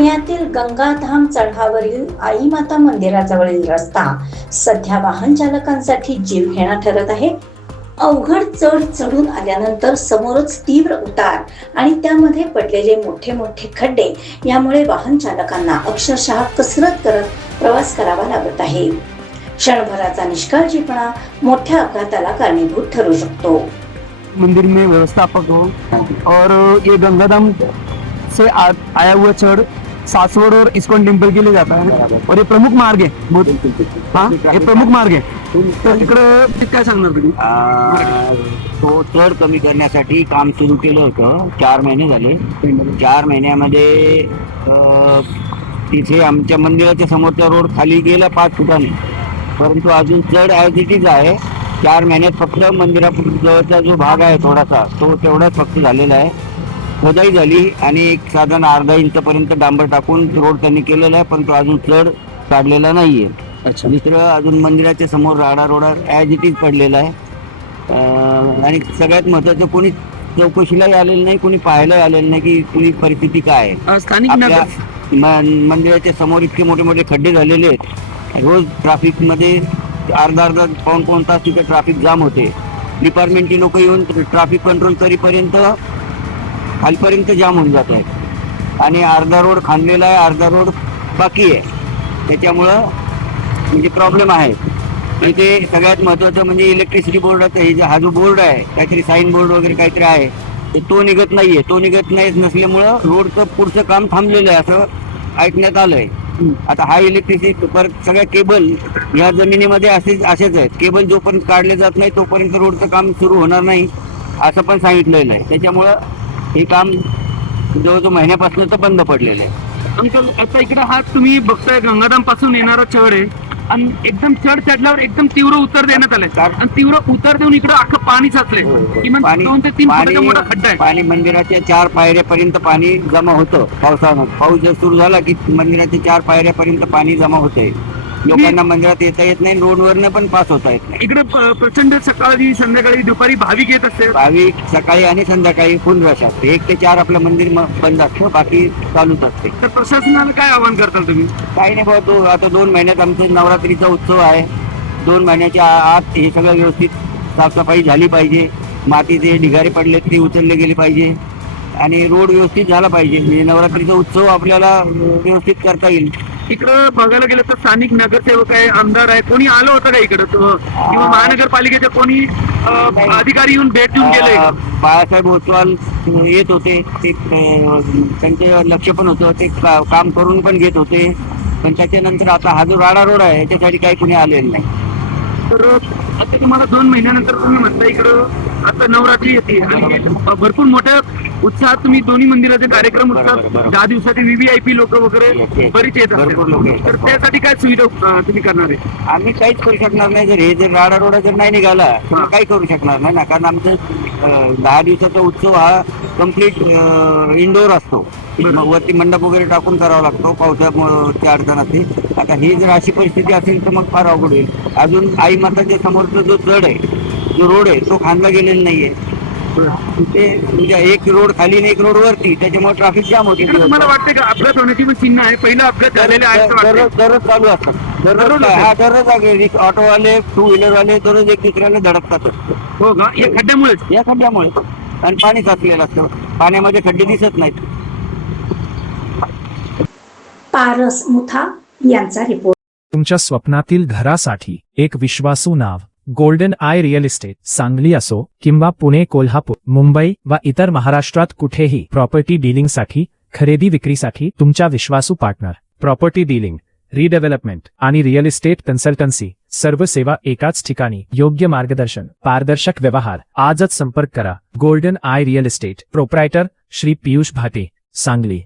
पुण्यातील गंगाधाम चढावरील आई माता मंदिराजवळील रस्ता सध्या वाहन चालकांसाठी जीवघेणा ठरत आहे. अवघड चढ चढून आल्यानंतर समोरच तीव्र उतार आणि त्यामध्ये पडलेले मोठे मोठे खड्डे यामुळे वाहन चालकांना अक्षरशः कसरत करत प्रवास करावा लागत आहे. क्षणभराचा निष्काळजीपणा मोठ्या अपघाताला कारणीभूत ठरू शकतो. मंदिर में व्यवस्थापक हो और ये गंगाधाम से आया हुआ चढ़ सासवड़ और इस्कॉन टेम्पल के लिए जाता है और ये प्रमुख मार्ग है. हाँ, ये प्रमुख मार्ग आहे. तर इकडं काय सांगणार तुम्ही? तो चढ कमी करण्यासाठी काम सुरू केलं होतं. 4 महिने झाले. 4 महिन्यामध्ये तिथे आमच्या मंदिराच्या समोरचा रोड खाली गेला 5 फुटाने, परंतु अजून चढ ॲज इट इज आहे. 4 महिन्यात फक्त मंदिराजवळचा जो भाग आहे थोडासा तो तेवढाच फक्त झालेला आहे. खोदाई झाली आणि एक साधारण अर्धा इंचपर्यंत डांबर टाकून रोड त्यांनी केलेला आहे, परंतु अजून चढ काढलेला नाहीये. अच्छा. दुसरं अजून मंदिराच्या समोर राडा रोडा ॲज इट इज पडलेला आहे. आणि सगळ्यात महत्त्वाचं कोणी चौकशीलाही आलेलं नाही, कोणी पाहायलाही आलेलं नाही की कुणी परिस्थिती काय आहे. स्थानिक मंदिराच्या समोर इतके मोठे मोठे खड्डे झालेले आहेत. रोज ट्रॅफिकमध्ये अर्धा पाऊण तास तिथे ट्रॅफिक जाम होते. डिपार्टमेंटची लोक येऊन ट्रॅफिक कंट्रोल करीपर्यंत खालपर्यंत जाम होऊन जात आहे. आणि अर्धा रोड खांदलेला आहे, अर्धा रोड बाकी आहे. त्याच्यामुळं म्हणजे प्रॉब्लेम आहे. इथे सगळ्यात महत्त्वाचं म्हणजे इलेक्ट्रिसिटी बोर्डाचा हा जो बोर्ड आहे, काहीतरी साईन बोर्ड वगैरे काहीतरी आहे, तो निघत नाहीये. तो निघत नाही नसल्यामुळं रोडचं पुढचं काम थांबलेलं आहे असं ऐकण्यात आलंय. आता हा इलेक्ट्रिसिटी परत सगळ्या केबल या जमिनीमध्ये असेच आहेत. केबल जोपर्यंत काढले जात नाही तोपर्यंत रोडचं काम सुरू होणार नाही असं पण सांगितलेलं आहे. त्याच्यामुळं हे काम जवळजवळ महिन्यापासून तर बंद पडलेलं आहे. अंकल, आता इकडे हा तुम्ही बघताय गंगाधाम पासून येणारा चढ आहे आणि एकदम चढ चढल्यावर एकदम तीव्र उतार देण्यात आलाय आणि तीव्र उतार देऊन इकडे अख्खं पाणी साचलंय. किमान 2 ते 3 फुटाचा मोठा खड्डा आहे. पाणी मंदिराच्या 4 पायऱ्यापर्यंत पाणी जमा होतं. पाऊस जर सुरू झाला की मंदिराच्या 4 पायऱ्यापर्यंत पाणी जमा होते. लोकांना मंदिरात येता येत नाही, रोडवरनं पण पास होता येत नाही. इकडे प्रचंड सकाळी संध्याकाळी दुपारी भाविक येत असते. भाविक सकाळी आणि संध्याकाळी फुल रश असते. 1 ते 4 आपलं मंदिर बंद असतं, बाकी चालूच असते. तर प्रशासनाला काय आवाहन करता तुम्ही? काही नाही भाऊ, आता 2 महिन्यात आमचा नवरात्रीचा उत्सव आहे. 2 महिन्याच्या आत हे सगळं व्यवस्थित साफसफाई झाली पाहिजे. मातीचे ढिगारे पडले तरी उचलले गेले पाहिजे आणि रोड व्यवस्थित झाला पाहिजे. म्हणजे नवरात्रीचा उत्सव आपल्याला व्यवस्थित करता येईल. इकडं बघायला गेलं तर स्थानिक नगरसेवक आहे, आमदार आहे, कोणी आलं होतं का इकडं किंवा महानगरपालिकेचे कोणी अधिकारी येऊन भेट देऊन गेले? बाळासाहेब ओसवाल येत होते, ते त्यांचे लक्ष पण होतं, ते काम करून पण घेत होते. पण त्याच्यानंतर आता हा जो राडा रोड आहे याच्यासाठी काही कुणी आलेलं नाही. तर आता तुम्हाला 2 महिन्यानंतर तुम्ही म्हणता इकडं आता नवरात्री येते आणि भरपूर मोठ्या उत्साहात तुम्ही दोन्ही मंदिराचे कार्यक्रम उत्साहात 10 दिवसाचे VVIP लोक वगैरे बरीच येत असतात. तर त्यासाठी काय सुविधा तुम्ही करणार आहे? आम्ही काहीच करू शकणार नाही. जर राडा रोडा जर नाही निघाला तर काही करू शकणार नाही ना, कारण आमचं 10 दिवसाचा उत्सव हा कम्प्लीट इंडोर असतो. वरती मंडप वगैरे टाकून करावा लागतो. पावसामुळे अडचण असते. आता ही जर अशी परिस्थिती असेल तर मग फार अवघड होईल. अजून आई माताच्या समोरचा जो चढ आहे, जो रोड आहे, तो खांदला गेलेला नाहीये. ते म्हणजे एक रोड खाली आणि एक रोड वरती, त्याच्यामुळे ट्रॅफिक जाम होती. मला वाटतं का अपघात होण्याची पण चिन्ह आहे? पहिला अपघात झालेले आहे दररोज चालू असतात. दररोज ऑटोवाले, 2 व्हीलरवाले दररोज एक दुसऱ्याला धडकतात. हो का? या खड्ड्यामुळेच? या खड्ड्यामुळे. आणि पाणी साचलेलं असतं. पाण्यामध्ये खड्डे दिसत नाहीत. पारस मुथा यांचा रिपोर्ट. तुमच्या स्वप्नातील घरासाठी एक विश्वासू नाव golden eye real estate. Sangli असो किंवा पुणे, कोल्हापूर, मुंबई व इतर महाराष्ट्रात कुठेही प्रॉपर्टी डीलिंगसाठी, खरेदी विक्रीसाठी तुमच्या विश्वासू पार्टनर. प्रॉपर्टी डीलिंग, रिडेव्हलपमेंट आणि रिअल इस्टेट कन्सल्टन्सी, सर्व सेवा एकाच ठिकाणी. योग्य मार्गदर्शन, पारदर्शक व्यवहार. आजच संपर्क करा. Golden eye real estate. Proprietor Shri Piyush Bhate, Sangli.